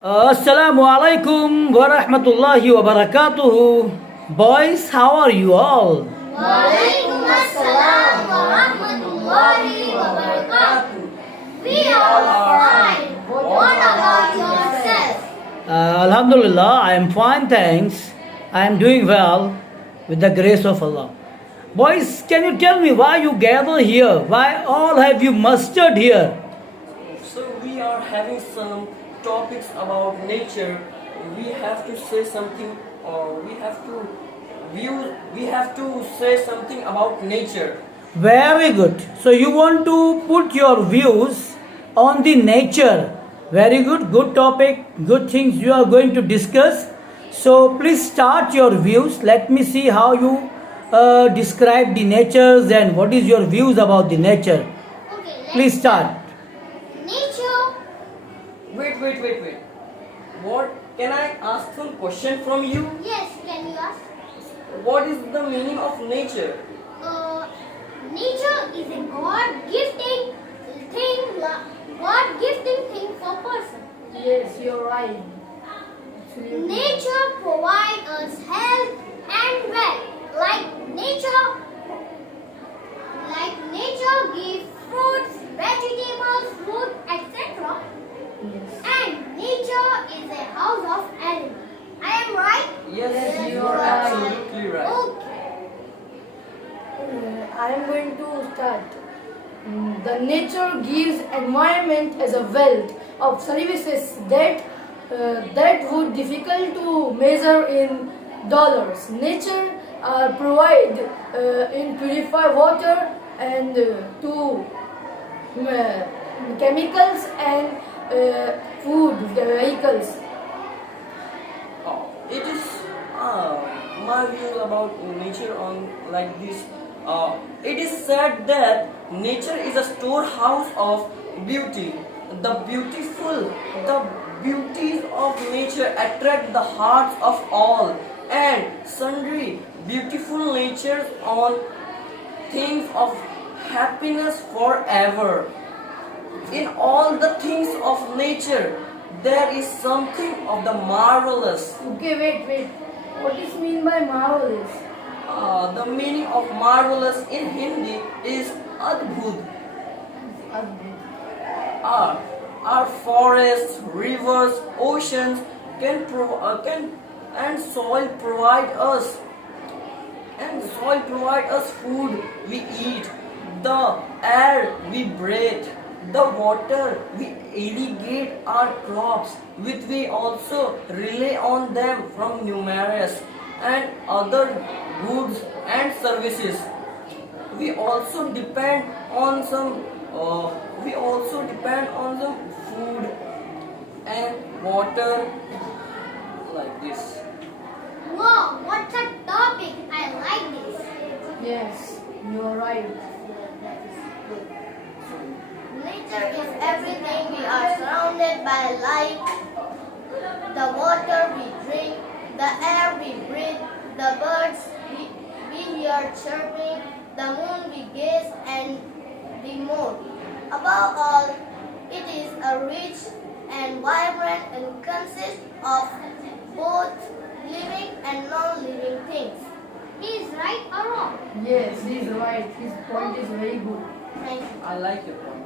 Assalamu alaikum wa rahmatullahi wa barakatuhu. Boys, how are you all? Walaikum assalam wa rahmatullahi wa barakatuh. We are fine. What about yourself? Alhamdulillah, I am fine, thanks. I am doing well with the grace of Allah. Boys, can you tell me why you gather here? Why all have you mustered here? So we are having some topics about nature. We have to say something, or we have to say something about nature. Very good. So you want to put your views on the nature. Very good. Good topic. Good things you are going to discuss. So please start your views. Let me see how you describe the natures and what is your views about the nature. Okay, Please start. Nature. Wait. What, can I ask some question from you? Yes, can you ask? What is the meaning of nature? Nature is a God-gifting thing for person. Yes, you're right. Absolutely. Nature provides us health and wealth. Nature gives fruits, vegetables, food, etc. Yes. And nature is a house of animals. I am right? Yes, you you are are right. absolutely right. Okay. I am going to start. The nature gives environment as a wealth of services that would difficult to measure in dollars. Nature provide in purify water and to chemicals and food vehicles. It is my views about nature on like this. It is said that nature is a storehouse of beauty. The beauties of nature attract the hearts of all, and sundry beautiful natures on things of happiness forever. In all the things of nature, there is something of the marvelous. Okay, wait. What is mean by marvelous? The meaning of marvelous in Hindi is adbhut. Our forests, rivers, oceans can and soil provide us food we eat, the air we breathe, the water we irrigate our crops with. We also rely on them from numerous and other goods and services. We also depend on some food and water like this. Wow, what a topic! I like this. Yes, you are right. Nature is everything. We are surrounded by life. The water we drink, the air we breathe, the birds we hear chirping, the moon we gaze and bemoan. Above all, it is a rich and vibrant and consists of both living and non-living things. He is right or wrong? Yes, he is right. His point is very good. Thank you. I like your point.